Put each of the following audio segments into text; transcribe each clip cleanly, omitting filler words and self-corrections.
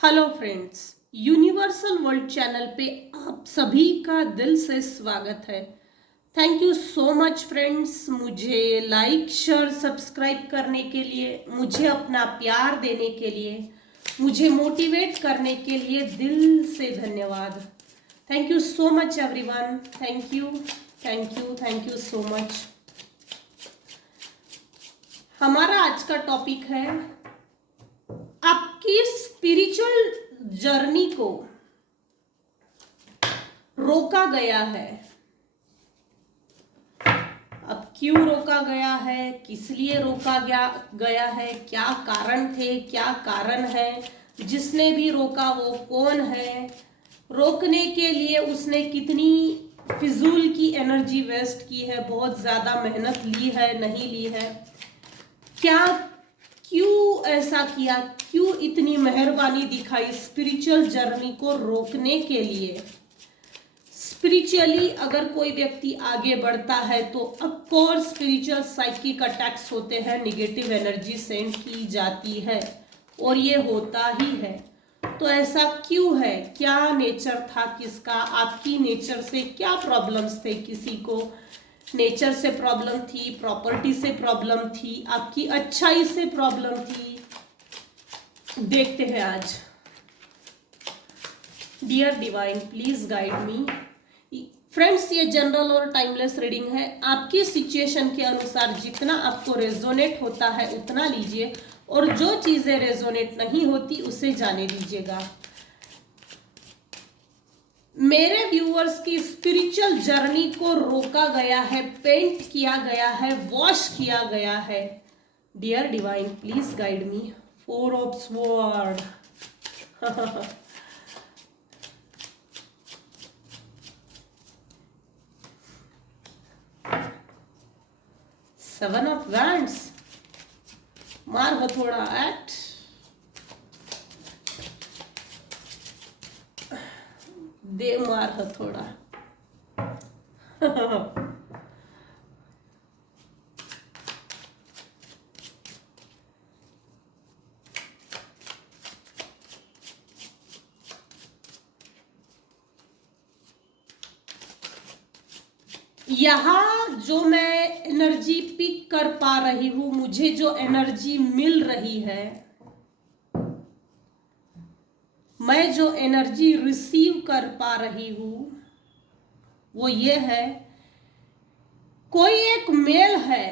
Hello friends, universal world channel पे आप सभी का दिल से स्वागत है। Thank you so much friends, मुझे लाइक शेयर सब्सक्राइब करने के लिए, मुझे अपना प्यार देने के लिए, मुझे मोटिवेट करने के लिए दिल से धन्यवाद। Thank you so much everyone. Thank you thank you thank you so much. हमारा आज का टॉपिक है आपकी स्पिरिचुअल जर्नी को रोका गया है। अब क्यों रोका गया है, किस लिए रोका गया है, क्या कारण थे, क्या कारण है, जिसने भी रोका वो कौन है, रोकने के लिए उसने कितनी फिजूल की एनर्जी वेस्ट की है, बहुत ज्यादा मेहनत ली है, नहीं ली है, क्या क्यों ऐसा किया, क्यों इतनी मेहरबानी दिखाई स्पिरिचुअल जर्नी को रोकने के लिए। स्पिरिचुअली अगर कोई व्यक्ति आगे बढ़ता है तो ऑफकोर्स स्पिरिचुअल साइकिक अटैक्स होते हैं, निगेटिव एनर्जी सेंड की जाती है और ये होता ही है। तो ऐसा क्यों है, क्या नेचर था किसका, आपकी नेचर से क्या प्रॉब्लम्स थे, किसी को नेचर से प्रॉब्लम थी, प्रॉपर्टी से प्रॉब्लम थी, आपकी अच्छाई से प्रॉब्लम थी, देखते हैं आज। Dear divine please guide me. Friends, ये जनरल और टाइमलेस रीडिंग है, आपकी सिचुएशन के अनुसार जितना आपको रेजोनेट होता है उतना लीजिए और जो चीजें रेजोनेट नहीं होती उसे जाने दीजिएगा। मेरे व्यूअर्स की स्पिरिचुअल जर्नी को रोका गया है, पेंट किया गया है, वॉश किया गया है। Dear divine please guide me. Four of sword, seven of wands, मार हथौड़ा एट, दे मार हथौड़ा। यहाँ जो मैं एनर्जी पिक कर पा रही हूं, मुझे जो एनर्जी मिल रही है, मैं जो एनर्जी रिसीव कर पा रही हूं वो ये है, कोई एक मेल है,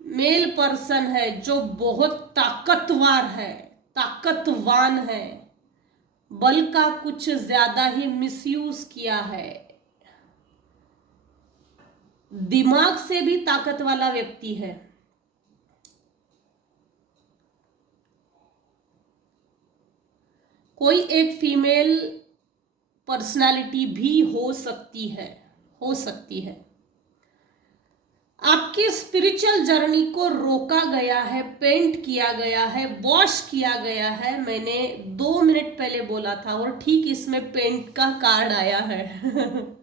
मेल पर्सन है जो बहुत ताकतवर है, ताकतवान है, बल का कुछ ज्यादा ही मिसयूज किया है, दिमाग से भी ताकत वाला व्यक्ति है। कोई एक फीमेल पर्सनालिटी भी हो सकती है, हो सकती है। आपकी स्पिरिचुअल जर्नी को रोका गया है, पेंट किया गया है, वॉश किया गया है। मैंने 2 मिनट पहले बोला था और ठीक इसमें पेंट का कार्ड आया है।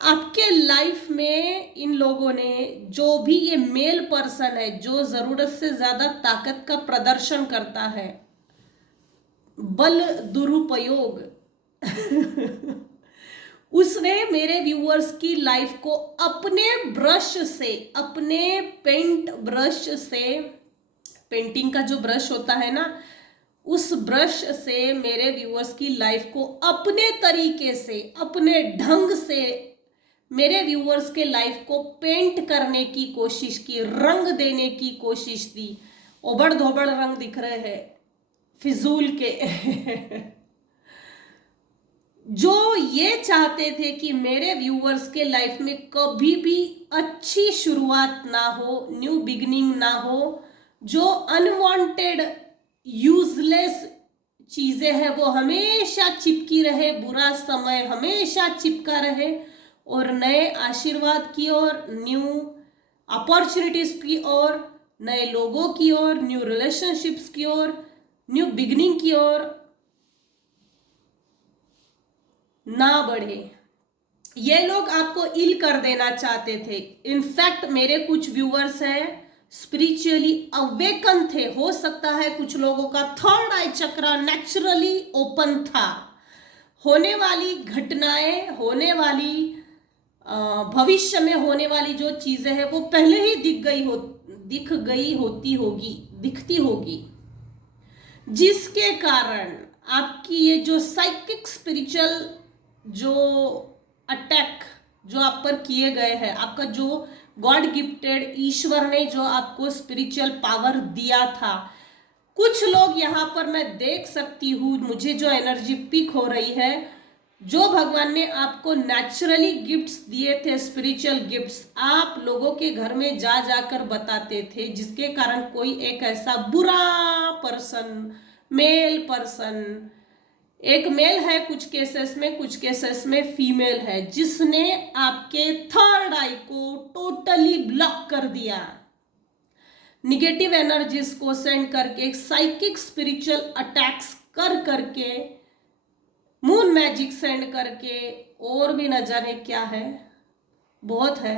आपके लाइफ में इन लोगों ने, जो भी ये मेल पर्सन है जो जरूरत से ज्यादा ताकत का प्रदर्शन करता है, बल दुरुपयोग, उसने मेरे व्यूअर्स की लाइफ को अपने ब्रश से, अपने पेंट ब्रश से, पेंटिंग का जो ब्रश होता है ना, उस ब्रश से मेरे व्यूअर्स की लाइफ को अपने तरीके से, अपने ढंग से मेरे व्यूअर्स के लाइफ को पेंट करने की कोशिश की, रंग देने की कोशिश की। ओबड़ धोबड़ रंग दिख रहे हैं फिजूल के। जो ये चाहते थे कि मेरे व्यूअर्स के लाइफ में कभी भी अच्छी शुरुआत ना हो, न्यू बिगिनिंग ना हो, जो अनवांटेड यूजलेस चीजें हैं वो हमेशा चिपकी रहे, बुरा समय हमेशा चिपका रहे और नए आशीर्वाद की ओर, न्यू अपॉर्चुनिटीज की ओर, नए लोगों की ओर, न्यू रिलेशनशिप्स की ओर, न्यू बिगिनिंग की ओर ना बढ़े। ये लोग आपको इल कर देना चाहते थे। इनफैक्ट मेरे कुछ व्यूअर्स हैं स्पिरिचुअली अवेकन थे। हो सकता है कुछ लोगों का थर्ड आई चक्र नेचुरली ओपन था। होने वाली घटनाएं, होने वाली भविष्य में होने वाली जो चीजें हैं वो पहले ही दिखती होगी, जिसके कारण आपकी ये जो साइकिक स्पिरिचुअल जो अटैक जो आप पर किए गए हैं, आपका जो गॉड गिफ्टेड ईश्वर ने जो आपको स्पिरिचुअल पावर दिया था, कुछ लोग यहाँ पर मैं देख सकती हूँ, मुझे जो एनर्जी पिक हो रही है, जो भगवान ने आपको नेचुरली गिफ्ट्स दिए थे, स्पिरिचुअल गिफ्ट्स, आप लोगों के घर में जा जाकर बताते थे, जिसके कारण कोई एक ऐसा बुरा पर्सन, मेल पर्सन, एक मेल है कुछ केसेस में, कुछ केसेस में फीमेल है, जिसने आपके थर्ड आई को टोटली ब्लॉक कर दिया, निगेटिव एनर्जीज को सेंड करके, साइकिक स्पिरिचुअल अटैक्स कर करके, मून मैजिक सेंड करके, और भी न जाने क्या है, बहुत है,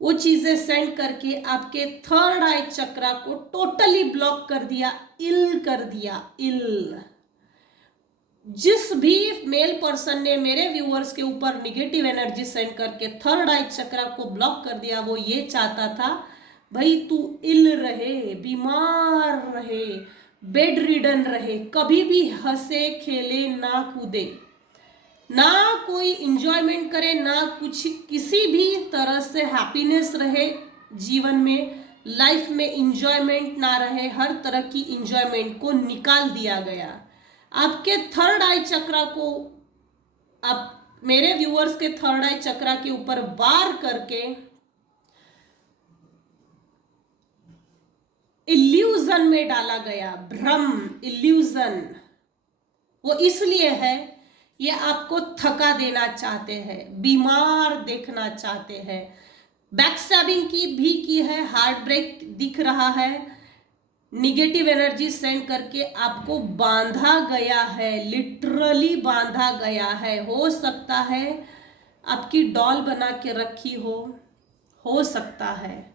वो चीजें सेंड करके आपके थर्ड आई चक्रा को टोटली ब्लॉक कर दिया, इल कर दिया, इल। जिस भी मेल पर्सन ने मेरे व्यूअर्स के ऊपर निगेटिव एनर्जी सेंड करके थर्ड आई चक्रा को ब्लॉक कर दिया, वो ये चाहता था भाई तू इल रहे, बीमार रहे, बेड रिडन रहे, कभी भी हंसे खेले ना कूदे, ना कोई इंजॉयमेंट करे, ना कुछ किसी भी तरह से हैप्पीनेस रहे जीवन में, लाइफ में इंजॉयमेंट ना रहे, हर तरह की इंजॉयमेंट को निकाल दिया गया। आपके थर्ड आई चक्रा को, आप मेरे व्यूअर्स के थर्ड आई चक्रा के ऊपर वार करके इल्यूजन में डाला गया, भ्रम, इल्यूजन। वो इसलिए है, ये आपको थका देना चाहते हैं, बीमार देखना चाहते हैं, बैकस्टैबिंग की है, हार्ट ब्रेक दिख रहा है, निगेटिव एनर्जी सेंड करके आपको बांधा गया है, लिटरली बांधा गया है। हो सकता है आपकी डॉल बना के रखी हो सकता है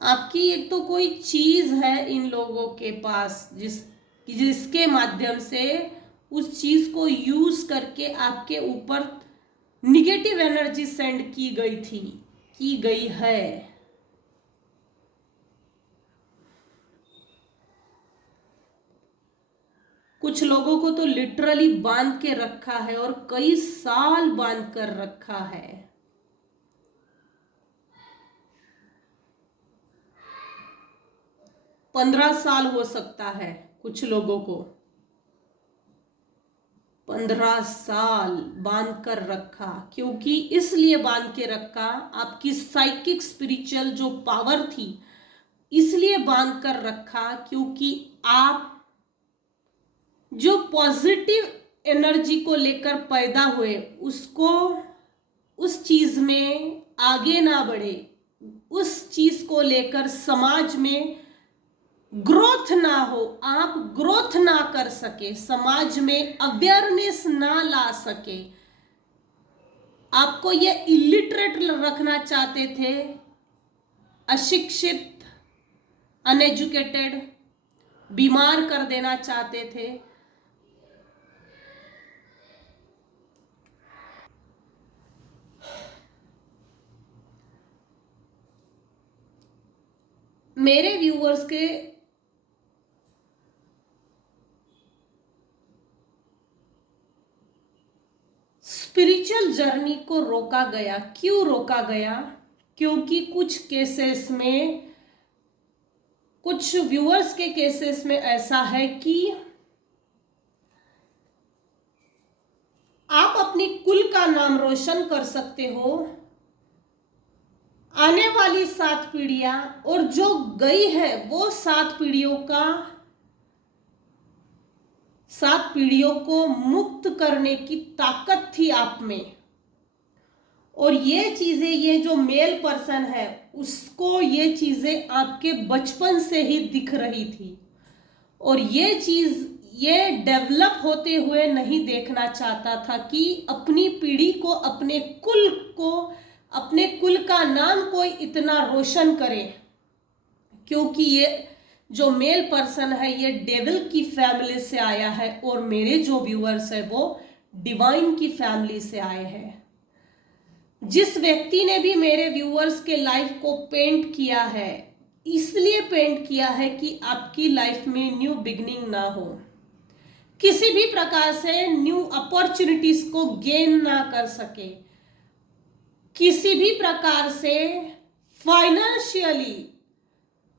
आपकी एक तो कोई चीज है इन लोगों के पास, जिसके माध्यम से उस चीज को यूज करके आपके ऊपर निगेटिव एनर्जी सेंड की गई है। कुछ लोगों को तो लिटरली बांध के रखा है और कई साल बांध कर रखा है। पंद्रह साल हो सकता है कुछ लोगों को, 15 साल बांध कर रखा। क्योंकि इसलिए बांध के रखा, आपकी साइकिक स्पिरिचुअल जो पावर थी इसलिए बांध कर रखा, क्योंकि आप जो पॉजिटिव एनर्जी को लेकर पैदा हुए, उसको उस चीज में आगे ना बढ़े, उस चीज को लेकर समाज में ग्रोथ ना हो, आप ग्रोथ ना कर सके, समाज में अवेयरनेस ना ला सके, आपको ये इलिटरेट रखना चाहते थे, अशिक्षित, अनएजुकेटेड, बीमार कर देना चाहते थे। मेरे व्यूअर्स के स्पिरिचुअल जर्नी को रोका गया। क्यों रोका गया? क्योंकि कुछ केसेस में, कुछ व्यूअर्स के केसेस में ऐसा है कि आप अपनी कुल का नाम रोशन कर सकते हो, आने वाली 7 पीढ़ियां और जो गई है वो 7 पीढ़ियों को मुक्त करने की ताकत थी आप में। और ये चीजें, ये जो मेल पर्सन है उसको ये चीजें आपके बचपन से ही दिख रही थी, और ये चीज ये डेवलप होते हुए नहीं देखना चाहता था कि अपनी पीढ़ी को, अपने कुल को अपने कुल का नाम कोई इतना रोशन करे, क्योंकि ये जो मेल पर्सन है ये डेविल की फैमिली से आया है और मेरे जो व्यूअर्स है वो डिवाइन की फैमिली से आए हैं। जिस व्यक्ति ने भी मेरे व्यूअर्स के लाइफ को पेंट किया है, इसलिए पेंट किया है कि आपकी लाइफ में न्यू बिगनिंग ना हो, किसी भी प्रकार से न्यू अपॉर्चुनिटीज को गेन ना कर सके, किसी भी प्रकार से फाइनेंशियली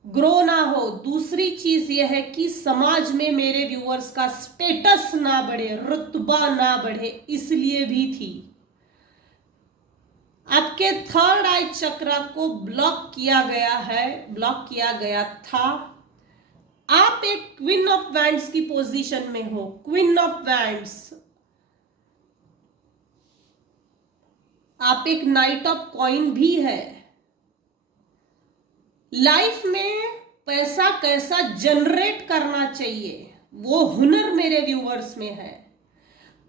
ग्रो ना हो। दूसरी चीज यह है कि समाज में मेरे व्यूअर्स का स्टेटस ना बढ़े, रुतबा ना बढ़े, इसलिए भी थी। आपके थर्ड आई चक्र को ब्लॉक किया गया है, ब्लॉक किया गया था। आप एक क्वीन ऑफ वैंड्स की पोजीशन में हो, क्वीन ऑफ वैंड्स। आप एक नाइट ऑफ कॉइन भी है। लाइफ में पैसा कैसा जनरेट करना चाहिए वो हुनर मेरे व्यूअर्स में है।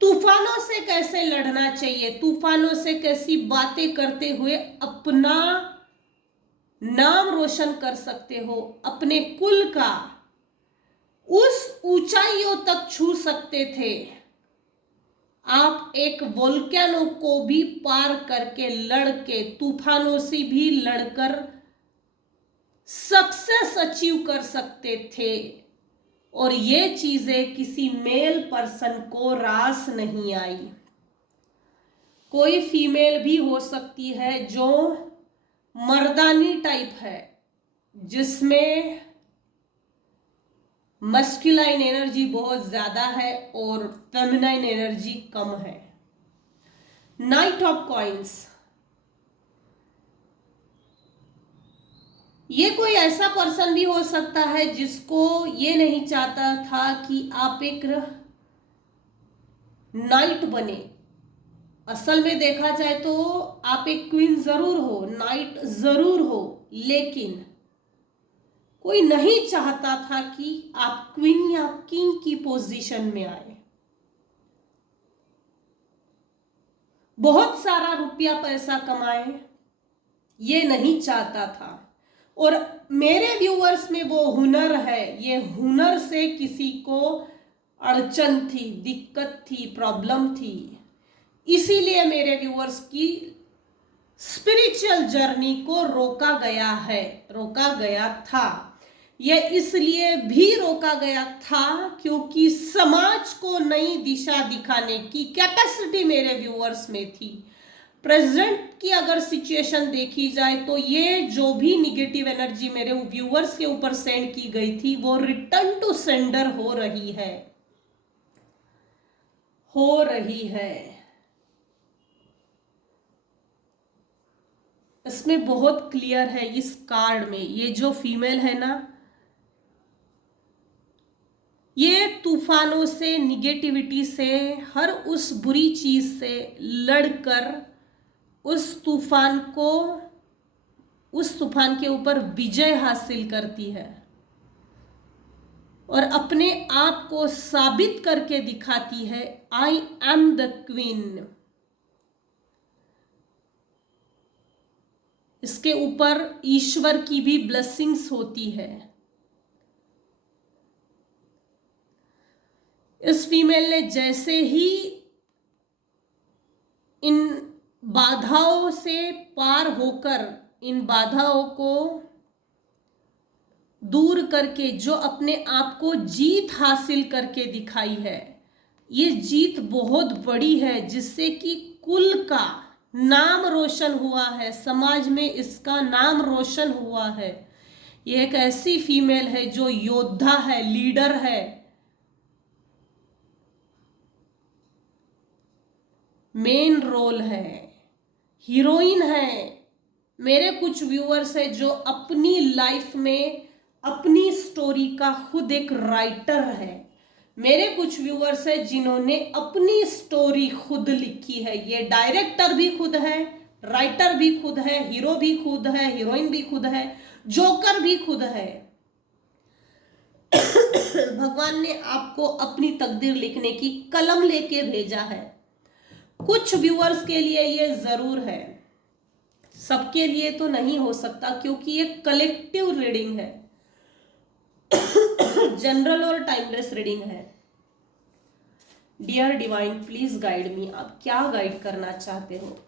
तूफानों से कैसे लड़ना चाहिए, तूफानों से कैसी बातें करते हुए अपना नाम रोशन कर सकते हो, अपने कुल का उस ऊंचाइयों तक छू सकते थे। आप एक वोल्केनो को भी पार करके लड़के, तूफानों से भी लड़कर सक्सेस अचीव कर सकते थे। और ये चीजें किसी मेल पर्सन को रास नहीं आई। कोई फीमेल भी हो सकती है जो मर्दानी टाइप है, जिसमें मस्कुलाइन एनर्जी बहुत ज्यादा है और फेमिनाइन एनर्जी कम है। नाइट ऑफ कॉइन्स, ये कोई ऐसा पर्सन भी हो सकता है जिसको ये नहीं चाहता था कि आप एक नाइट बने। असल में देखा जाए तो आप एक क्वीन जरूर हो, नाइट जरूर हो, लेकिन कोई नहीं चाहता था कि आप क्वीन या किंग की पोजीशन में आए। बहुत सारा रुपया पैसा कमाए, ये नहीं चाहता था। और मेरे व्यूअर्स में वो हुनर है, ये हुनर से किसी को अड़चन थी, दिक्कत थी, प्रॉब्लम थी, इसीलिए मेरे व्यूअर्स की स्पिरिचुअल जर्नी को रोका गया है, रोका गया था। यह इसलिए भी रोका गया था क्योंकि समाज को नई दिशा दिखाने की कैपेसिटी मेरे व्यूअर्स में थी। प्रेजेंट की अगर सिचुएशन देखी जाए तो ये जो भी निगेटिव एनर्जी मेरे व्यूअर्स के ऊपर सेंड की गई थी वो रिटर्न टू सेंडर हो रही है, हो रही है। इसमें बहुत क्लियर है इस कार्ड में, ये जो फीमेल है ना, ये तूफानों से, निगेटिविटी से, हर उस बुरी चीज से लड़कर उस तूफान के ऊपर विजय हासिल करती है और अपने आप को साबित करके दिखाती है, आई एम द क्वीन। इसके ऊपर ईश्वर की भी ब्लेसिंग्स होती है। इस फीमेल ने जैसे ही इन बाधाओं से पार होकर, इन बाधाओं को दूर करके जो अपने आप को जीत हासिल करके दिखाई है, ये जीत बहुत बड़ी है जिससे कि कुल का नाम रोशन हुआ है, समाज में इसका नाम रोशन हुआ है। ये एक ऐसी फीमेल है जो योद्धा है, लीडर है, मेन रोल है, हीरोइन है। मेरे कुछ व्यूअर्स है जो अपनी लाइफ में अपनी स्टोरी का खुद एक राइटर है। मेरे कुछ व्यूअर्स है जिन्होंने अपनी स्टोरी खुद लिखी है। ये डायरेक्टर भी खुद है, राइटर भी खुद है, हीरो भी खुद है, हीरोइन भी खुद है, जोकर भी खुद है। भगवान ने आपको अपनी तकदीर लिखने की कलम लेके भेजा है। कुछ व्यूअर्स के लिए ये जरूर है। सबके लिए तो नहीं हो सकता क्योंकि ये कलेक्टिव रीडिंग है, जनरल और टाइमलेस रीडिंग है। Dear divine please guide me, आप क्या गाइड करना चाहते हो?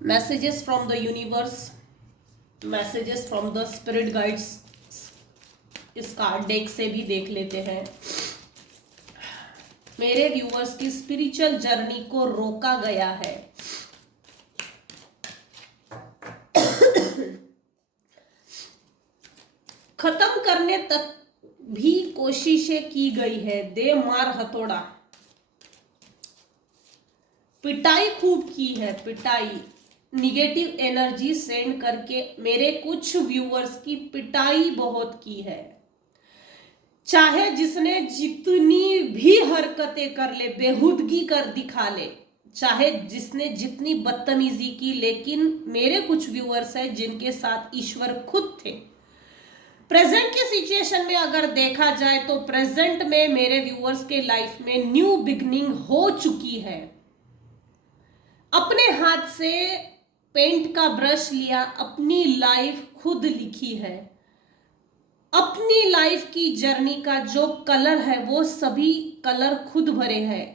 Messages from the universe, messages from the spirit guides, इस कार्ड डेक से भी देख लेते हैं। मेरे व्यूअर्स की स्पिरिचुअल जर्नी को रोका गया है। खत्म करने तक भी कोशिशें की गई है। दे मार हथौड़ा, पिटाई खूब की है, पिटाई, निगेटिव एनर्जी सेंड करके मेरे कुछ व्यूअर्स की पिटाई बहुत की है। चाहे जिसने जितनी भी हरकतें कर ले, बेहुदगी कर दिखा ले, चाहे जिसने जितनी बदतमीजी की, लेकिन मेरे कुछ व्यूअर्स हैं जिनके साथ ईश्वर खुद थे। प्रेजेंट के सिचुएशन में अगर देखा जाए तो प्रेजेंट में मेरे व्यूअर्स के लाइफ में न्यू बिगनिंग हो चुकी है। अपने हाथ से पेंट का ब्रश लिया, अपनी लाइफ खुद लिखी है। अपनी लाइफ की जर्नी का जो कलर है वो सभी कलर खुद भरे हैं।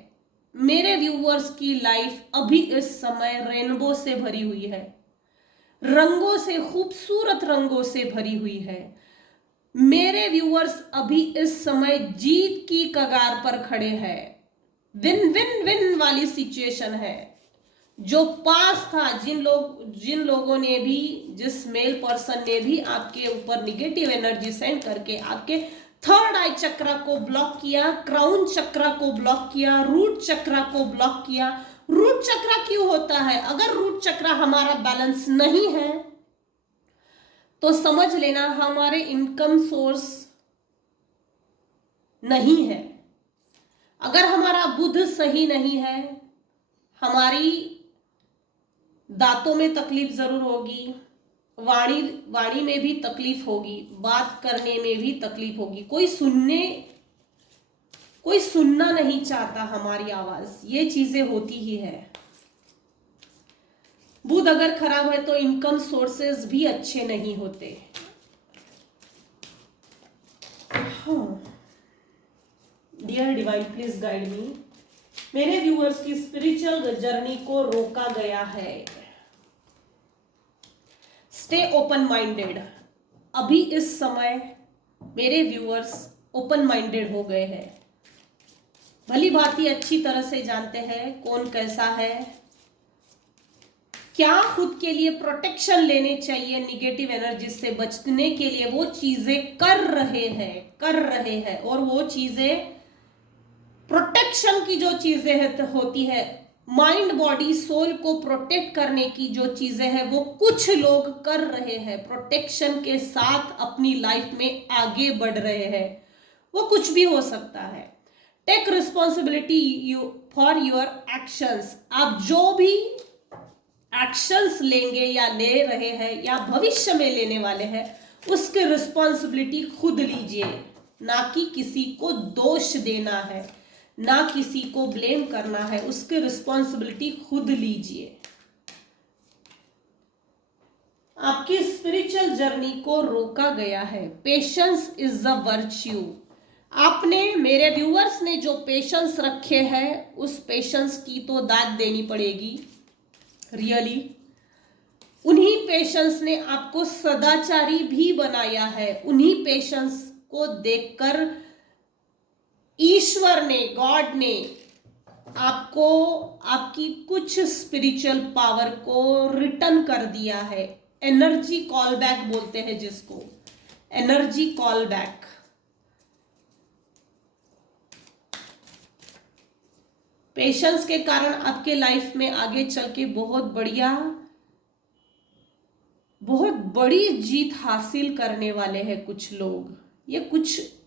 मेरे व्यूअर्स की लाइफ अभी इस समय रेनबो से भरी हुई है, रंगों से, खूबसूरत रंगों से भरी हुई है। मेरे व्यूअर्स अभी इस समय जीत की कगार पर खड़े हैं। विन विन विन वाली सिचुएशन है। जो पास था, जिन लोगों ने भी, जिस मेल पर्सन ने भी आपके ऊपर निगेटिव एनर्जी सेंड करके आपके थर्ड आई चक्रा को ब्लॉक किया, क्राउन चक्रा को ब्लॉक किया, रूट चक्रा को ब्लॉक किया। रूट चक्रा क्यों होता है? अगर रूट चक्रा हमारा बैलेंस नहीं है तो समझ लेना हमारे इनकम सोर्स नहीं है। अगर हमारा बुध सही नहीं है, हमारी दांतों में तकलीफ जरूर होगी, वाणी में भी तकलीफ होगी, बात करने में भी तकलीफ होगी। कोई सुनना नहीं चाहता हमारी आवाज, ये चीजें होती ही है। बुध अगर खराब है तो इनकम सोर्सेज भी अच्छे नहीं होते। Dear divine please guide me, मेरे व्यूअर्स की स्पिरिचुअल जर्नी को रोका गया है। Stay open minded. अभी इस समय मेरे व्यूअर्स ओपन माइंडेड हो गए हैं, भली भांति अच्छी तरह से जानते हैं कौन कैसा है, क्या खुद के लिए प्रोटेक्शन लेने चाहिए, निगेटिव एनर्जी से बचने के लिए वो चीजें कर रहे हैं। और वो चीजें, प्रोटेक्शन की जो चीजें होती है, माइंड बॉडी सोल को प्रोटेक्ट करने की जो चीजें हैं वो कुछ लोग कर रहे हैं, प्रोटेक्शन के साथ अपनी लाइफ में आगे बढ़ रहे हैं। वो कुछ भी हो सकता है। Take responsibility for your actions. आप जो भी एक्शंस लेंगे या ले रहे हैं या भविष्य में लेने वाले हैं, उसकी रिस्पॉन्सिबिलिटी खुद लीजिए। ना कि किसी को दोष देना है, ना किसी को ब्लेम करना है, उसकी रिस्पॉन्सिबिलिटी खुद लीजिए। आपकी स्पिरिचुअल जर्नी को रोका गया है। Patience is a virtue. आपने, मेरे व्यूअर्स ने जो पेशेंस रखे हैं, उस पेशेंस की तो दाद देनी पड़ेगी। रियली उन्हीं पेशेंस ने आपको सदाचारी भी बनाया है। उन्हीं पेशेंस को देखकर ईश्वर ने, गॉड ने आपको आपकी कुछ स्पिरिचुअल पावर को रिटर्न कर दिया है। एनर्जी कॉल बैक बोलते हैं जिसको, एनर्जी कॉल बैक। पेशेंस के कारण आपके लाइफ में आगे चल के बहुत बड़ी जीत हासिल करने वाले हैं कुछ लोग। ये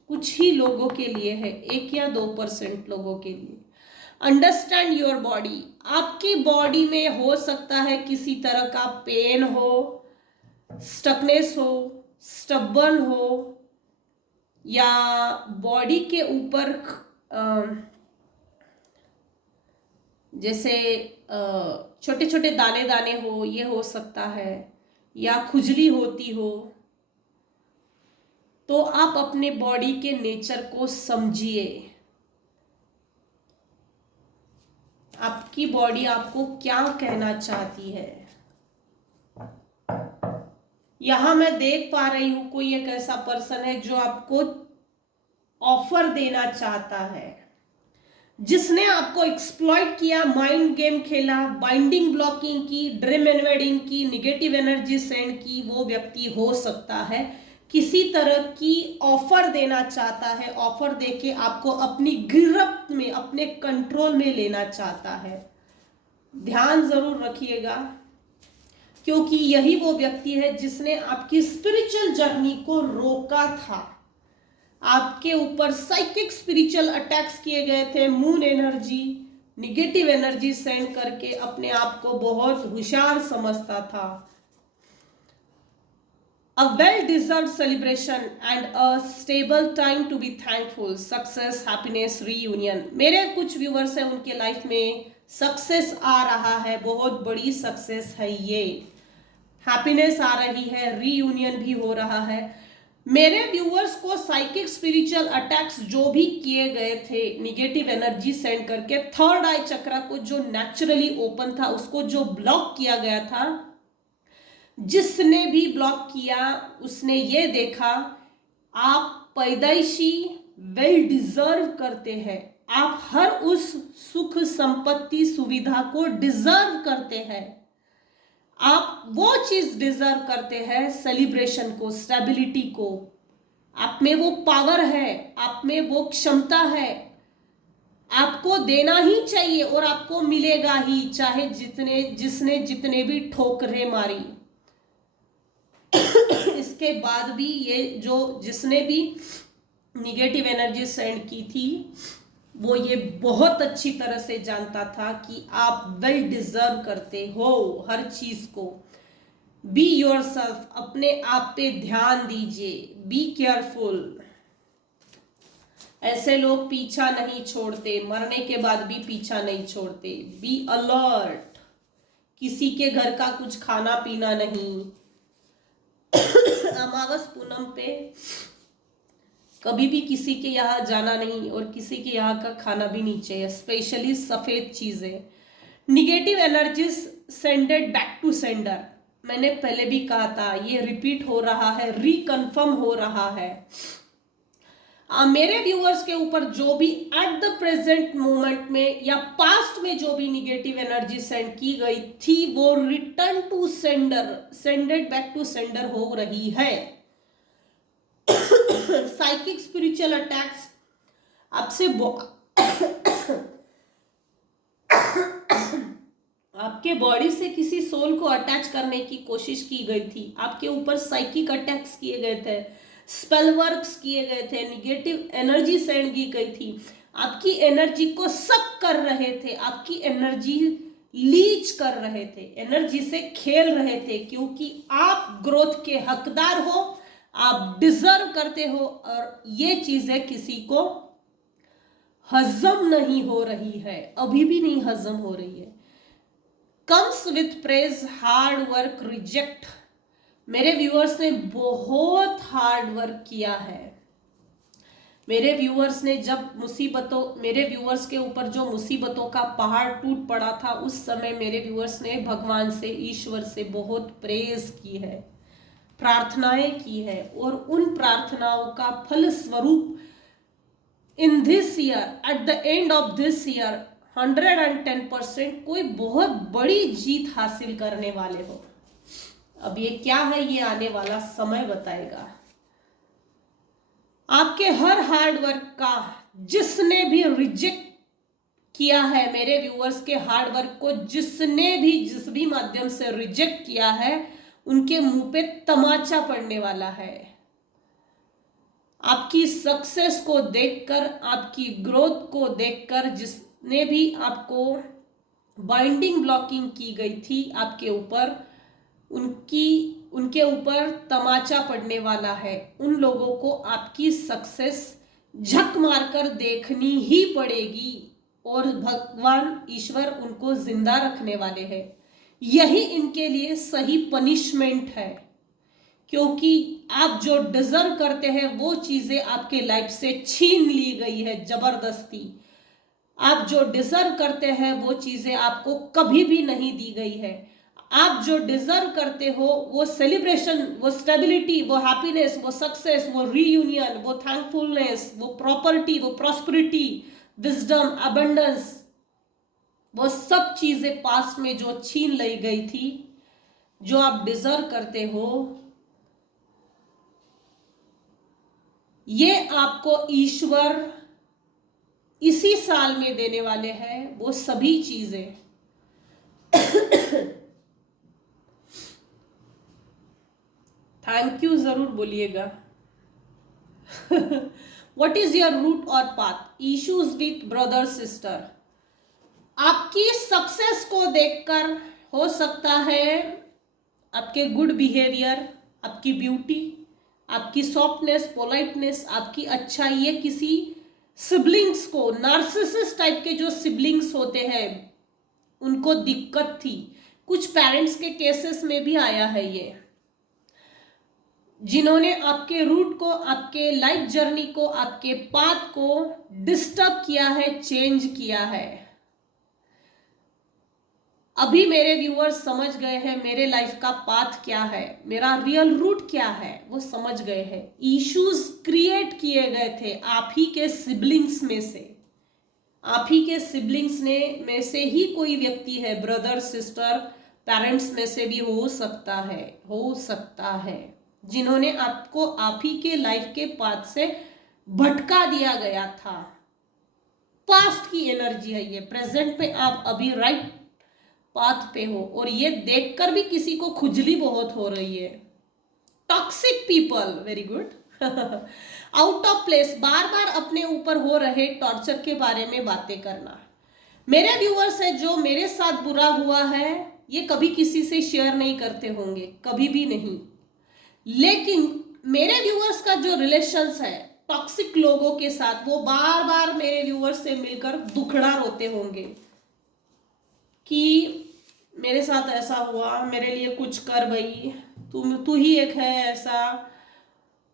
कुछ ही लोगों के लिए है, 1 या 2% लोगों के लिए। Understand your body. आपकी बॉडी में हो सकता है किसी तरह का पेन हो, स्टकनेस हो, स्टबर्न हो, या बॉडी के ऊपर जैसे छोटे छोटे दाने दाने हो, ये हो सकता है, या खुजली होती हो। तो आप अपने बॉडी के नेचर को समझिए। आपकी बॉडी आपको क्या कहना चाहती है। यहां मैं देख पा रही हूं कोई एक ऐसा पर्सन है जो आपको ऑफर देना चाहता है, जिसने आपको एक्सप्लॉइट किया, माइंड गेम खेला, बाइंडिंग ब्लॉकिंग की, ड्रीम इन्वेडिंग की, निगेटिव एनर्जी सेंड की। वो व्यक्ति हो सकता है किसी तरह की ऑफर देना चाहता है, ऑफर देके आपको अपनी गिरफ्त में, अपने कंट्रोल में लेना चाहता है। ध्यान जरूर रखिएगा, क्योंकि यही वो व्यक्ति है जिसने आपकी स्पिरिचुअल जर्नी को रोका था। आपके ऊपर साइकिक स्पिरिचुअल अटैक्स किए गए थे, moon energy, negative energy send करके अपने आप को बहुत होशियार समझता था। A well-deserved celebration and a stable time to be thankful. Success, happiness, reunion. मेरे कुछ व्यूअर्स हैं, उनके लाइफ में सक्सेस आ रहा है, बहुत बड़ी सक्सेस है ये, हैप्पीनेस आ रही है, रीयूनियन भी हो रहा है। मेरे व्यूअर्स को साइकिक स्पिरिचुअल अटैक्स जो भी किए गए थे, निगेटिव एनर्जी सेंड करके, थर्ड आई चक्रा को जो नेचुरली ओपन था उसको जो ब्लॉक किया गया था, जिसने भी ब्लॉक किया उसने ये देखा आप पैदाइशी वेल डिजर्व करते हैं, आप हर उस सुख संपत्ति सुविधा को डिजर्व करते हैं, आप वो चीज डिजर्व करते हैं, सेलिब्रेशन को, स्टेबिलिटी को। आप में वो पावर है, आप में वो क्षमता है, आपको देना ही चाहिए और आपको मिलेगा ही, चाहे जिसने जितने भी ठोकरें मारी। इसके बाद भी ये जो जिसने भी निगेटिव एनर्जी सेंड की थी, वो ये बहुत अच्छी तरह से जानता था कि आप वेल डिजर्व करते हो हर चीज को। बी योरसेल्फ, अपने आप पे ध्यान दीजिए, बी केयरफुल। ऐसे लोग पीछा नहीं छोड़ते, मरने के बाद भी पीछा नहीं छोड़ते। बी अलर्ट, किसी के घर का कुछ खाना पीना नहीं। अमावस पूनम पे कभी भी किसी के यहाँ जाना नहीं और किसी के यहाँ का खाना भी नहीं चाहिए, स्पेशली सफेद चीजें। Negative energies sended back to sender, मैंने पहले भी कहा था, ये रिपीट हो रहा है, रिकन्फर्म हो रहा है। मेरे व्यूअर्स के ऊपर जो भी एट द प्रेजेंट मोमेंट में या पास्ट में जो भी निगेटिव एनर्जी सेंड की गई थी, वो return to sender, sended back to sender हो रही है। साइकिक स्पिरिचुअल अटैक्स आपसे आपके बॉडी से किसी सोल को अटैच करने की कोशिश की गई थी, आपके ऊपर साइकिक अटैक्स किए गए थे, स्पेल वर्क्स किए गए थे, निगेटिव एनर्जी सेंड की गई थी, आपकी एनर्जी को सक कर रहे थे, आपकी एनर्जी लीच कर रहे थे, एनर्जी से खेल रहे थे, क्योंकि आप ग्रोथ के हकदार हो, आप डिजर्व करते हो, और ये चीजें किसी को हजम नहीं हो रही है, अभी भी नहीं हजम हो रही है। Comes with praise, hard work reject. मेरे व्यूअर्स ने बहुत हार्ड वर्क किया है। मेरे व्यूअर्स ने जब मेरे व्यूअर्स के ऊपर जो मुसीबतों का पहाड़ टूट पड़ा था, उस समय मेरे व्यूअर्स ने भगवान से, ईश्वर से बहुत प्रेज की है, प्रार्थनाएं की है, और उन प्रार्थनाओं का फल स्वरूप in this year, at the end of this year, 110% कोई बहुत बड़ी जीत हासिल करने वाले हो। अब ये क्या है, ये आने वाला समय बताएगा। आपके हर हार्ड वर्क का जिसने भी रिजेक्ट किया है, मेरे व्यूअर्स के हार्ड वर्क को जिसने भी जिस भी माध्यम से रिजेक्ट किया है, उनके मुंह पे तमाचा पड़ने वाला है। आपकी सक्सेस को देखकर, आपकी ग्रोथ को देखकर जिसने भी आपको बाइंडिंग ब्लॉकिंग की गई थी आपके ऊपर, उनके ऊपर तमाचा पड़ने वाला है। उन लोगों को आपकी सक्सेस झक मारकर देखनी ही पड़ेगी और भगवान ईश्वर उनको जिंदा रखने वाले हैं। यही इनके लिए सही पनिशमेंट है, क्योंकि आप जो डिजर्व करते हैं वो चीजें आपके लाइफ से छीन ली गई है जबरदस्ती। आप जो डिजर्व करते हैं वो चीजें आपको कभी भी नहीं दी गई है। आप जो डिजर्व करते हो वो सेलिब्रेशन, वो स्टेबिलिटी, वो हैप्पीनेस, वो सक्सेस, वो रीयूनियन, वो थैंकफुलनेस, वो प्रॉपर्टी, वो प्रॉस्पेरिटी, विजडम, अबंडेंस, वो सब चीजें पास्ट में जो छीन ली गई थी, जो आप डिजर्व करते हो, ये आपको ईश्वर इसी साल में देने वाले हैं। वो सभी चीजें थैंक यू जरूर बोलिएगा। What is your root or path? Issues with brother sister. आपकी सक्सेस को देखकर हो सकता है आपके गुड बिहेवियर, आपकी ब्यूटी, आपकी सॉफ्टनेस, पोलाइटनेस, आपकी अच्छाई, ये किसी सिबलिंग्स को, नार्सिसिस्ट टाइप के जो सिबलिंग्स होते हैं उनको दिक्कत थी। कुछ पेरेंट्स के केसेस में भी आया है ये, जिन्होंने आपके रूट को, आपके लाइफ जर्नी को, आपके पाथ को डिस्टर्ब किया है, चेंज किया है। अभी मेरे व्यूअर्स समझ गए हैं मेरे लाइफ का पाथ क्या है, मेरा रियल रूट क्या है, वो समझ गए हैं। इश्यूज क्रिएट किए गए थे आप ही के सिबलिंग्स में से। आप ही के सिबलिंग्स ने में से ही कोई व्यक्ति है, ब्रदर सिस्टर, पेरेंट्स में से भी हो सकता है, जिन्होंने आपको आप ही के लाइफ के पाथ से भटका दिया गया था। पास्ट की एनर्जी है ये, प्रेजेंट में आप अभी राइट पाथ पे हो, और ये देखकर भी किसी को खुजली बहुत हो रही है। Toxic people, very good. Out of place, बार बार अपने ऊपर हो रहे टॉर्चर के बारे में बातें करना। मेरे व्यूअर्स है जो मेरे साथ बुरा हुआ है ये कभी किसी से शेयर नहीं करते होंगे, कभी भी नहीं। लेकिन मेरे व्यूअर्स का जो रिलेशंस है टॉक्सिक लोगों के साथ, वो बार बार मेरे व्यूअर्स से मिलकर दुखड़ा रोते होंगे कि मेरे साथ ऐसा हुआ, मेरे लिए कुछ कर भाई, तू ही एक है ऐसा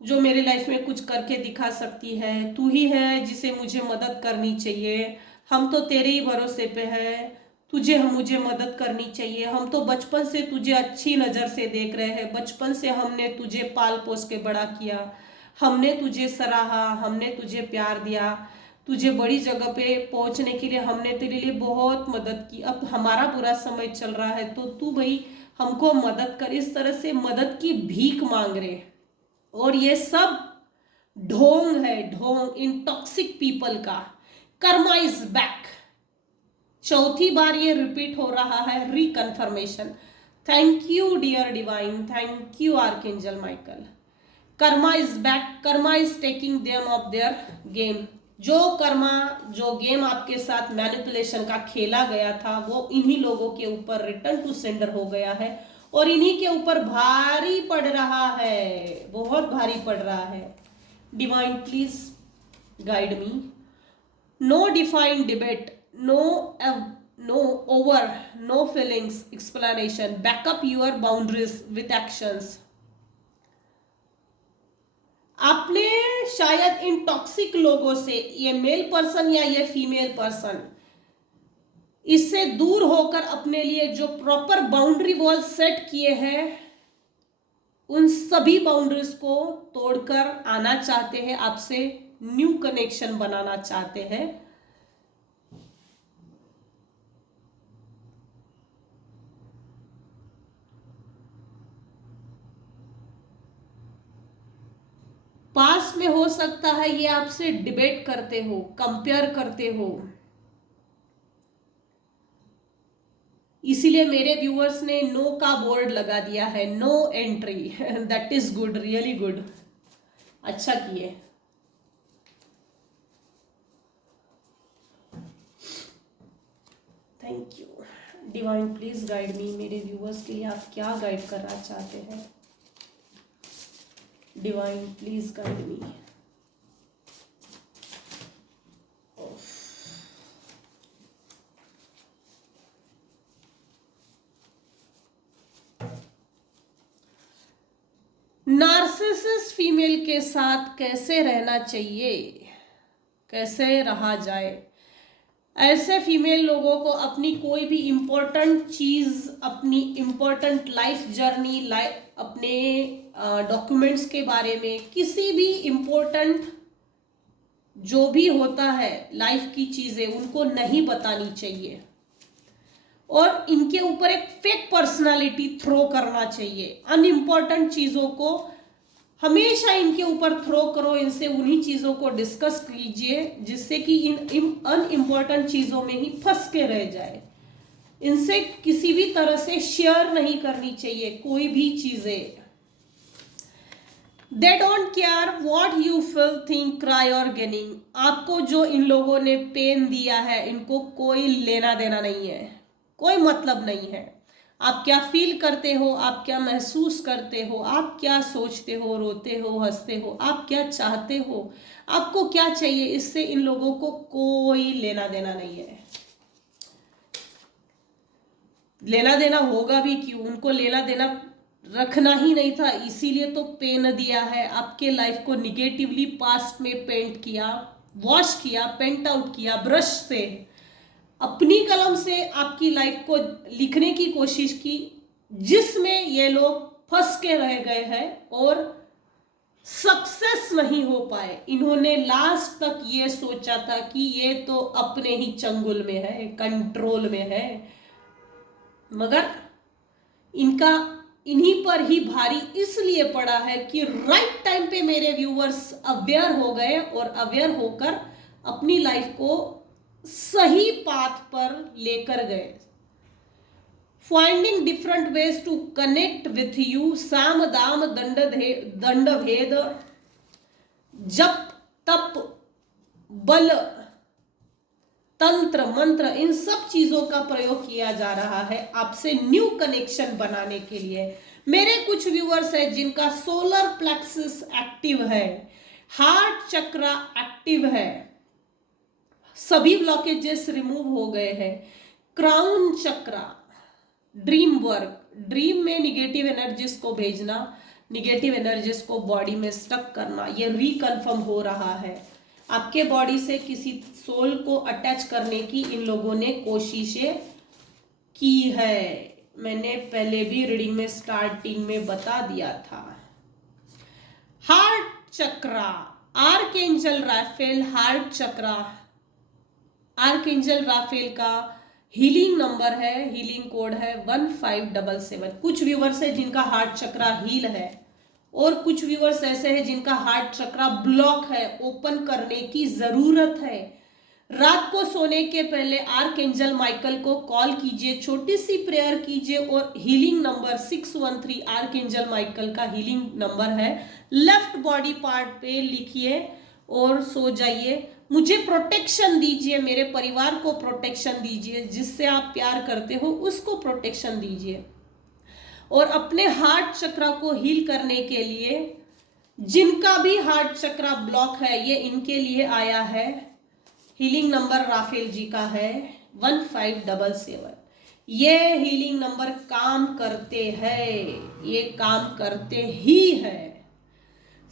जो मेरे लाइफ में कुछ करके दिखा सकती है, तू ही है जिसे मुझे मदद करनी चाहिए, हम तो तेरे ही भरोसे पे है, मुझे मदद करनी चाहिए, हम तो बचपन से तुझे अच्छी नज़र से देख रहे हैं, बचपन से हमने तुझे पाल पोस के बड़ा किया, हमने तुझे सराहा, हमने तुझे प्यार दिया, तुझे बड़ी जगह पे पहुंचने के लिए हमने तेरे लिए बहुत मदद की, अब हमारा बुरा समय चल रहा है तो तू भाई हमको मदद कर। इस तरह से मदद की भीख मांग रहे। और ये सब ढोंग है, ढोंग इन टॉक्सिक पीपल का। कर्मा इज बैक, चौथी बार ये रिपीट हो रहा है, reconfirmation. Thank you dear divine, thank you archangel Michael. Karma is back, karma is taking them off their game. जो कर्मा, जो गेम आपके साथ मैनिपुलेशन का खेला गया था, वो इन्हीं लोगों के ऊपर रिटर्न टू सेंडर हो गया है और इन्हीं के ऊपर भारी पड़ रहा है, बहुत भारी पड़ रहा है। Divine please guide me. No defined debate, no over, no feelings explanation, backup your boundaries with actions. आपने शायद इन टॉक्सिक लोगों से, ये मेल पर्सन या ये फीमेल पर्सन, इससे दूर होकर अपने लिए जो प्रॉपर बाउंड्री वॉल सेट किए हैं, उन सभी बाउंड्रीज को तोड़कर आना चाहते हैं, आपसे न्यू कनेक्शन बनाना चाहते हैं। पास्ट में हो सकता है ये आपसे डिबेट करते हो, कंपेयर करते हो, इसीलिए मेरे व्यूअर्स ने नो का बोर्ड लगा दिया है, no entry. That is good, really good, अच्छा किए। Thank you divine, please guide me. मेरे व्यूअर्स के लिए आप क्या गाइड करना चाहते हैं? Divine please guide me. Narcissist female के साथ कैसे रहना चाहिए, कैसे रहा जाए? ऐसे फीमेल लोगों को अपनी कोई भी इम्पोर्टेंट चीज, अपनी इम्पोर्टेंट लाइफ जर्नी, अपने डॉक्यूमेंट्स के बारे में, किसी भी इम्पोर्टेंट जो भी होता है लाइफ की चीजें, उनको नहीं बतानी चाहिए और इनके ऊपर एक फेक पर्सनालिटी थ्रो करना चाहिए। अनइम्पॉर्टेंट चीजों को हमेशा इनके ऊपर थ्रो करो, इनसे उन्हीं चीजों को डिस्कस कीजिए जिससे कि इन अनइम्पॉर्टेंट चीजों में ही फंस के रह जाए। इनसे किसी भी तरह से शेयर नहीं करनी चाहिए कोई भी चीजें। They don't care what you feel, think, cry or gaining। आपको जो इन लोगों ने पेन दिया है, इनको कोई लेना देना नहीं है, कोई मतलब नहीं है। आप क्या फील करते हो, आप क्या महसूस करते हो, आप क्या सोचते हो, रोते हो, हंसते हो, आप क्या चाहते हो, आपको क्या चाहिए, इससे इन लोगों को कोई लेना देना नहीं है। लेना देना होगा भी क्यों, उनको लेना देना रखना ही नहीं था, इसीलिए तो पेन दिया है। आपके लाइफ को निगेटिवली पास्ट में पेंट किया, वॉश किया, पेंट आउट किया, ब्रश से अपनी कलम से आपकी लाइफ को लिखने की कोशिश की, जिसमें ये लोग फंस के रह गए हैं और सक्सेस नहीं हो पाए। इन्होंने लास्ट तक ये सोचा था कि ये तो अपने ही चंगुल में है, कंट्रोल में है, मगर इनका इन्हीं पर ही भारी इसलिए पड़ा है कि राइट टाइम पे मेरे व्यूअर्स अवेयर हो गए और अवेयर होकर अपनी लाइफ को सही पाथ पर लेकर गए। Finding different ways to connect with you, साम दाम दंड भेद, जप तप बल तंत्र मंत्र, इन सब चीजों का प्रयोग किया जा रहा है आपसे न्यू कनेक्शन बनाने के लिए। मेरे कुछ व्यूअर्स हैं जिनका सोलर प्लेक्सस एक्टिव है, हार्ट चक्र एक्टिव है, सभी ब्लॉकेजेस रिमूव हो गए हैं, क्राउन चक्र, ड्रीम वर्क, ड्रीम में निगेटिव एनर्जीज को भेजना, निगेटिव एनर्जीज को बॉडी में स्टक करना, ये रिकन्फर्म हो रहा है। आपके बॉडी से किसी सोल को अटैच करने की इन लोगों ने कोशिशें की है। मैंने पहले भी रीडिंग में स्टार्टिंग में बता दिया था। हार्ट चक्रा, आर्कएंजल राफेल, हार्ट चक्रा, आर्कएंजल राफेल का हीलिंग नंबर है, हीलिंग कोड है 1577। कुछ व्यूवर्स है जिनका हार्ट चक्रा हील है और कुछ व्यूवर्स ऐसे हैं जिनका हार्ट चक्रा ब्लॉक है, ओपन करने की जरूरत है। रात को सोने के पहले आर्कएंजल माइकल को कॉल कीजिए, छोटी सी प्रेयर कीजिए और हीलिंग नंबर 613 आर्कएंजल माइकल का हीलिंग नंबर है, लेफ्ट बॉडी पार्ट पे लिखिए और सो जाइए। मुझे प्रोटेक्शन दीजिए, मेरे परिवार को प्रोटेक्शन दीजिए, जिससे आप प्यार करते हो उसको प्रोटेक्शन दीजिए। और अपने हार्ट चक्रा को हील करने के लिए, जिनका भी हार्ट चक्रा ब्लॉक है, ये इनके लिए आया है। हीलिंग नंबर राफेल जी का है 1577। ये हीलिंग नंबर काम करते हैं, ये काम करते ही है।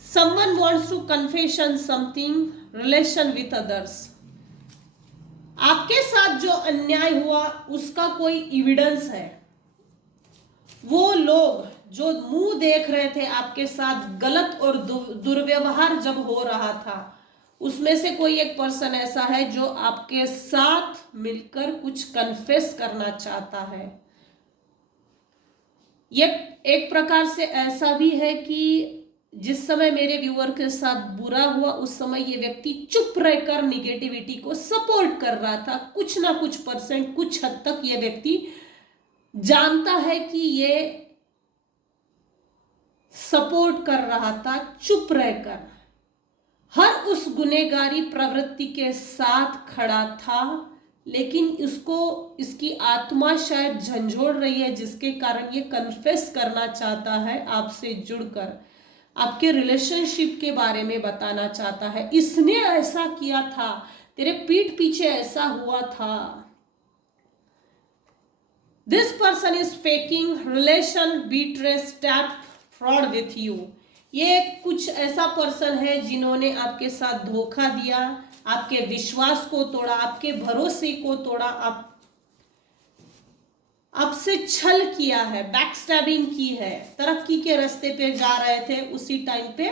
Someone wants to confession something, relation with others। आपके साथ जो अन्याय हुआ उसका कोई एविडेंस है। वो लोग जो मुंह देख रहे थे आपके साथ गलत और दुर्व्यवहार जब हो रहा था, उसमें से कोई एक पर्सन ऐसा है जो आपके साथ मिलकर कुछ कन्फेस करना चाहता है। ये एक प्रकार से ऐसा भी है कि जिस समय मेरे व्यूअर के साथ बुरा हुआ उस समय ये व्यक्ति चुप रहकर निगेटिविटी को सपोर्ट कर रहा था। कुछ ना कुछ परसेंट, कुछ हद तक ये व्यक्ति जानता है कि ये सपोर्ट कर रहा था, चुप रहकर हर उस गुनहगारी प्रवृत्ति के साथ खड़ा था, लेकिन इसकी आत्मा शायद झंझोड़ रही है, जिसके कारण ये कन्फेस करना चाहता है आपसे जुड़कर, आपके रिलेशनशिप के बारे में बताना चाहता है। इसने ऐसा किया था, तेरे पीठ पीछे ऐसा हुआ था। This person is faking relation, betray, step, fraud with you. ये कुछ ऐसा पर्सन है जिन्होंने आपके साथ धोखा दिया, आपके विश्वास को तोड़ा, आपके भरोसे को तोड़ा, आपसे छल किया है, बैकस्टैबिंग की है, तरक्की के रास्ते पे जा रहे थे उसी टाइम पे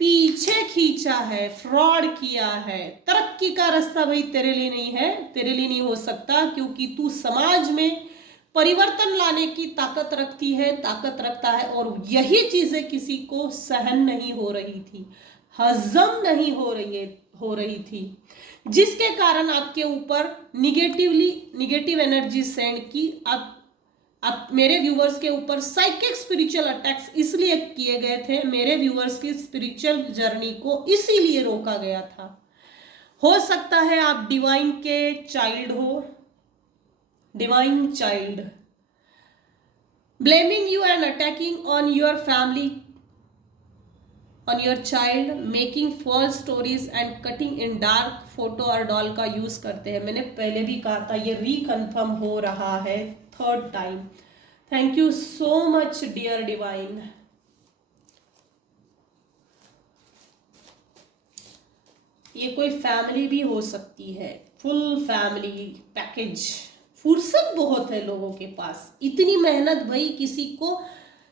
पीछे खींचा है, फ्रॉड किया है। तरक्की का रास्ता भाई तेरे लिए नहीं है, तेरे लिए नहीं हो सकता, क्योंकि तू समाज में परिवर्तन लाने की ताकत रखती है, ताकत रखता है, और यही चीजें किसी को सहन नहीं हो रही थी, हजम नहीं हो रही थी, जिसके कारण आपके ऊपर निगेटिव एनर्जी सेंड की। आप मेरे व्यूवर्स के ऊपर साइकिक स्पिरिचुअल अटैक्स इसलिए किए गए थे, मेरे व्यूवर्स की स्पिरिचुअल जर्नी को इसीलिए रोका गया था। हो सकता है आप डिवाइन के चाइल्ड हो, divine child. Blaming you and attacking on your family, on your child, making false stories and cutting in dark photo और डॉल का यूज करते हैं। मैंने पहले भी कहा था, ये रिकन्फर्म हो रहा है 3rd time. Thank you so much dear divine. ये कोई फैमिली भी हो सकती है, फुल फैमिली पैकेज। फुर्सत बहुत है लोगों के पास, इतनी मेहनत भाई किसी को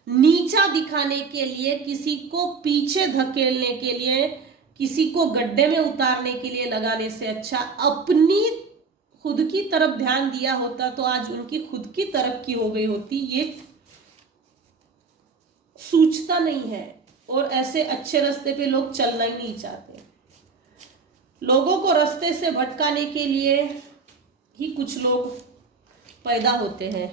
नीचा दिखाने के लिए, किसी को पीछे धकेलने के लिए, किसी को गड्ढे में उतारने के लिए लगाने से अच्छा अपनी खुद की तरफ ध्यान दिया होता तो आज उनकी खुद की तरक्की हो गई होती। ये सूझता नहीं है, और ऐसे अच्छे रास्ते पे लोग चलना ही नहीं चाहते। लोगों को रास्ते से भटकाने के लिए ही कुछ लोग पैदा होते हैं।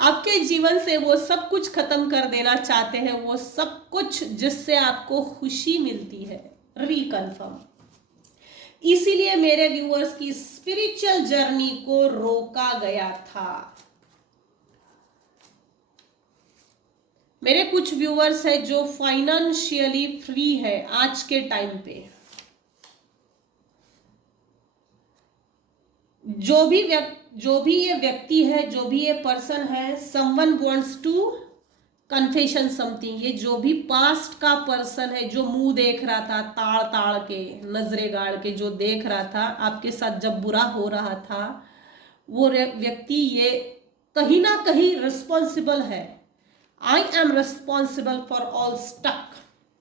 आपके जीवन से वो सब कुछ खत्म कर देना चाहते हैं, वो सब कुछ जिससे आपको खुशी मिलती है। रिकन्फर्म। इसीलिए मेरे व्यूअर्स की स्पिरिचुअल जर्नी को रोका गया था। मेरे कुछ व्यूअर्स है जो फाइनेंशियली फ्री है आज के टाइम पे। जो भी ये व्यक्ति है, जो भी ये पर्सन है, someone wants to confession something. ये जो भी पास्ट का पर्सन है, जो मुंह देख रहा था ताड़ ताड़ के, नजरे गाड़ के जो देख रहा था आपके साथ जब बुरा हो रहा था, वो व्यक्ति ये कहीं ना कहीं रिस्पॉन्सिबल है। I am responsible for all stuck.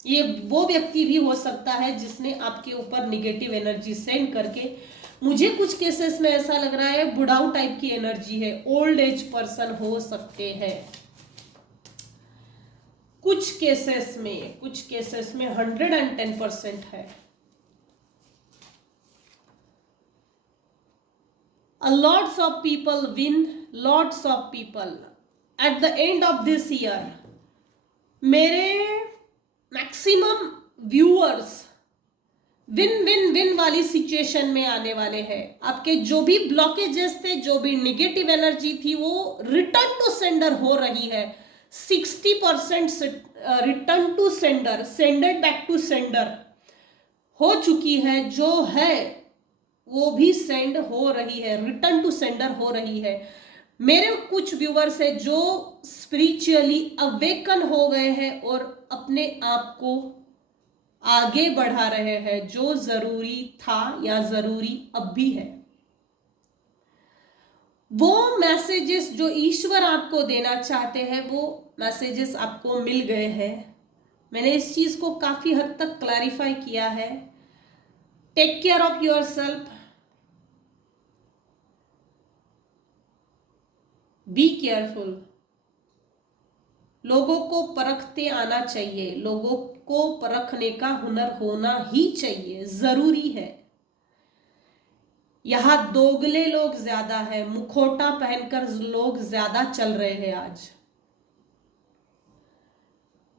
ये वो व्यक्ति भी हो सकता है जिसने आपके ऊपर निगेटिव एनर्जी सेंड करके, मुझे कुछ केसेस में ऐसा लग रहा है बुढ़ाऊ टाइप की एनर्जी है, ओल्ड एज पर्सन हो सकते हैं कुछ केसेस में 110% है। Lots of people win, lots of people at the end of this year। मेरे maximum viewers win win win वाली सिचुएशन में आने वाले हैं। आपके जो भी ब्लॉकेजेस थे, जो भी निगेटिव एनर्जी थी, वो रिटर्न टू सेंडर हो रही है। 60% return to sender, sender back to sender हो चुकी है। जो है वो भी सेंड हो रही है, रिटर्न टू सेंडर हो रही है। मेरे कुछ व्यूवर्स है जो स्पिरिचुअली अवेकन हो गए हैं और अपने आप को आगे बढ़ा रहे हैं, जो जरूरी था या जरूरी अब भी है। वो मैसेजेस जो ईश्वर आपको देना चाहते हैं, वो मैसेजेस आपको मिल गए हैं। मैंने इस चीज को काफी हद तक क्लैरिफाई किया है। Take care of yourself, be careful. लोगों को परखते आना चाहिए, लोगों को परखने का हुनर होना ही चाहिए, जरूरी है। यहां दोगले लोग ज्यादा है, मुखौटा पहनकर लोग ज्यादा चल रहे हैं आज।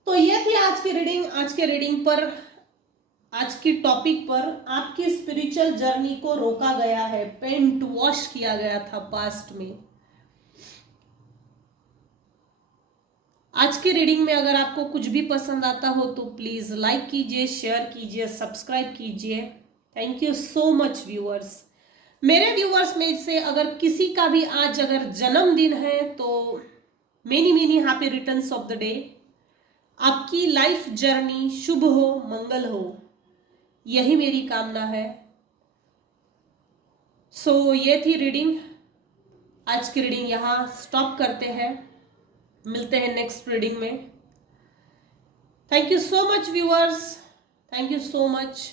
तो यह थी आज की रीडिंग। आज के रीडिंग पर आज की टॉपिक पर आपकी स्पिरिचुअल जर्नी को रोका गया है, पेंट वॉश किया गया था पास्ट में। आज के रीडिंग में अगर आपको कुछ भी पसंद आता हो तो प्लीज लाइक कीजिए, शेयर कीजिए, सब्सक्राइब कीजिए। Thank you so much viewers. मेरे व्यूअर्स में से अगर किसी का भी आज अगर जन्मदिन है तो many many happy returns of the day. आपकी लाइफ जर्नी शुभ हो, मंगल हो, यही मेरी कामना है। सो ये थी रीडिंग। आज की रीडिंग यहाँ स्टॉप करते हैं, मिलते हैं नेक्स्ट रीडिंग में। Thank you so much viewers, thank you so much.